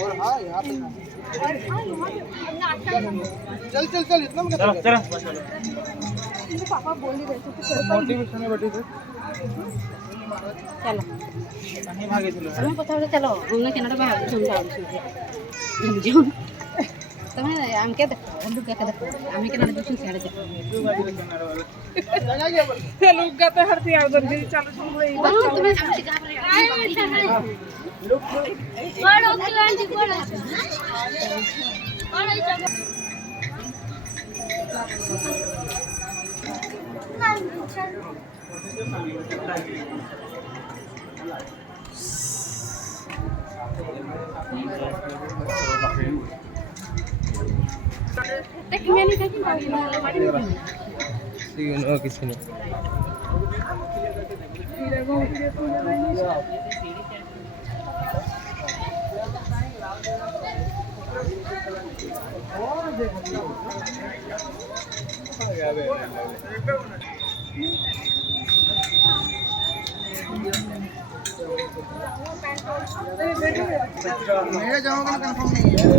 और हाँ यहाँ पे चल चल चल इतना में चल चल पापा बोल ही रहे थे मोटिवेशन में बैठे थे चलो नहीं भागे चलो हमें पता है चलो हमने कनाडा में आगे समझाओ તમે આમ કે देखो लुक के देखो हमें कनाडा दूसरी साइड देखो लुक का तो हर सी आउट दे चलो सुन रही तुम्हें समझ गा रहे लुक बड़ो क्लांट बड़ो किसी ने मेरे जाऊंगा कंफर्म नहीं है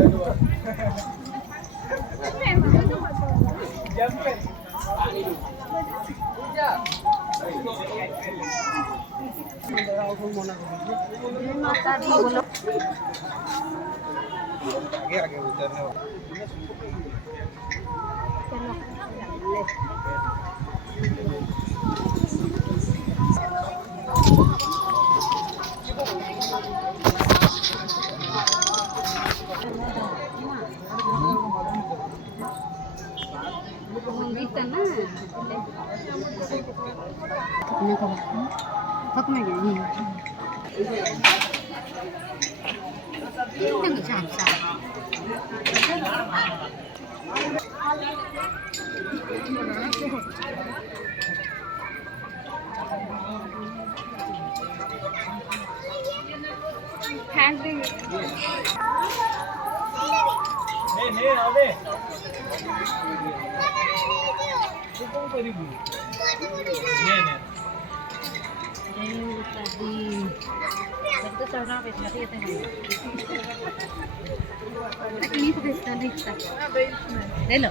आगे आगे उतरने वाला Hello.